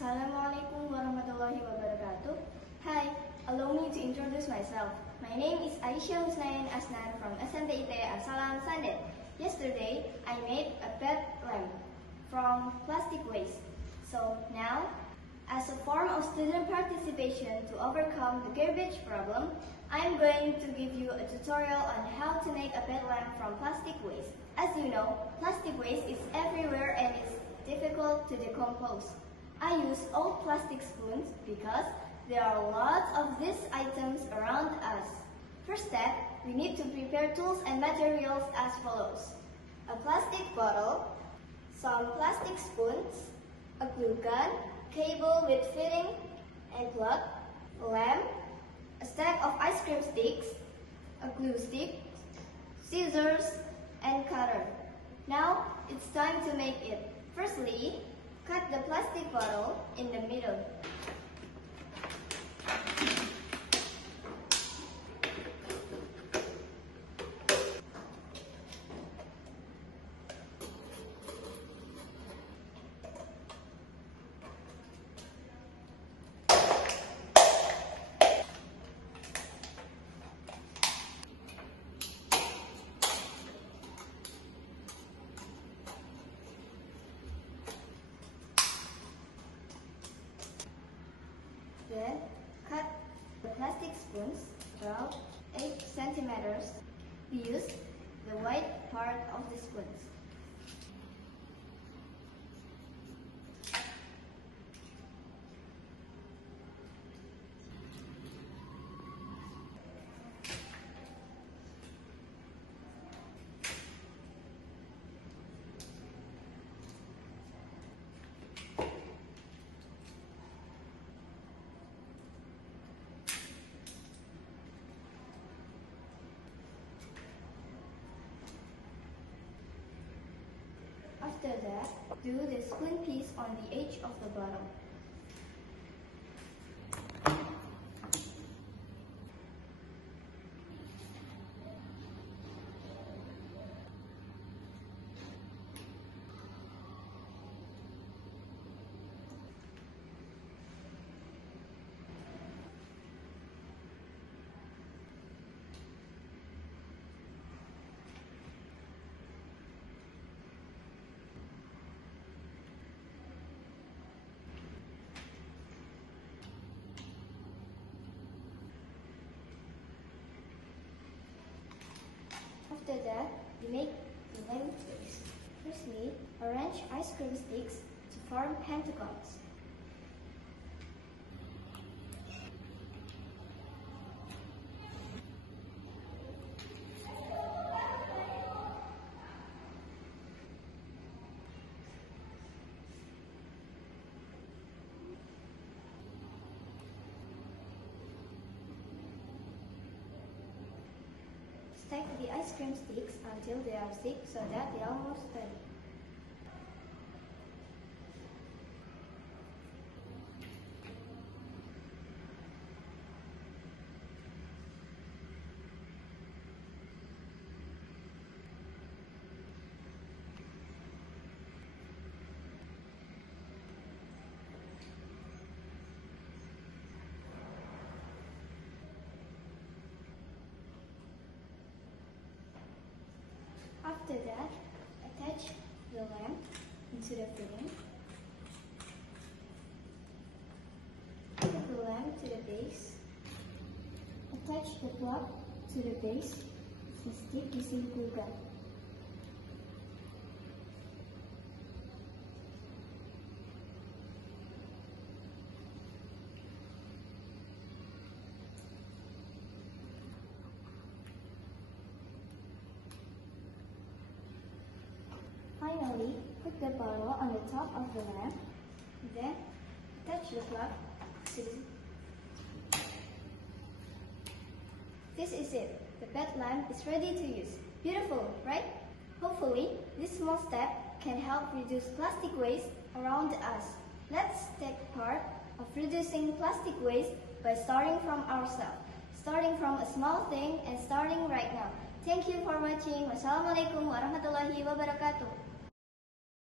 Assalamualaikum warahmatullahi wabarakatuh. Hi, allow me to introduce myself. My name is Husnayain Asnan from SMPIT Assalaam. Yesterday, I made a bed lamp from plastic waste. So now, as a form of student participation to overcome the garbage problem, I am going to give you a tutorial on how to make a bed lamp from plastic waste. As you know, plastic waste is everywhere and is difficult to decompose. I use old plastic spoons because there are lots of these items around us. First step, we need to prepare tools and materials as follows. A plastic bottle, some plastic spoons, a glue gun, cable with fitting and plug, a lamp, a stack of ice cream sticks, a glue stick, scissors, and cutter. Now, it's time to make it. Firstly, cut the plastic bottle in the middle. Then, cut the plastic spoons about 8 centimeters. We use the white part of the spoons. After that, do the spoon piece on the edge of the bottle. After that, we make the lamp base. Firstly, arrange ice cream sticks to form pentagons. Stack the ice cream sticks until they are thick so that they are almost steady. After that, attach the lamp into the fitting. Put the lamp to the base. Attach the plug to the base with the stick using glue gun. Finally, put the bottle on the top of the lamp. Then, attach the plug to the... This is it. The bed lamp is ready to use. Beautiful, right? Hopefully, this small step can help reduce plastic waste around us. Let's take part of reducing plastic waste by starting from ourselves. Starting from a small thing and starting right now. Thank you for watching. Wassalamualaikum warahmatullahi wabarakatuh.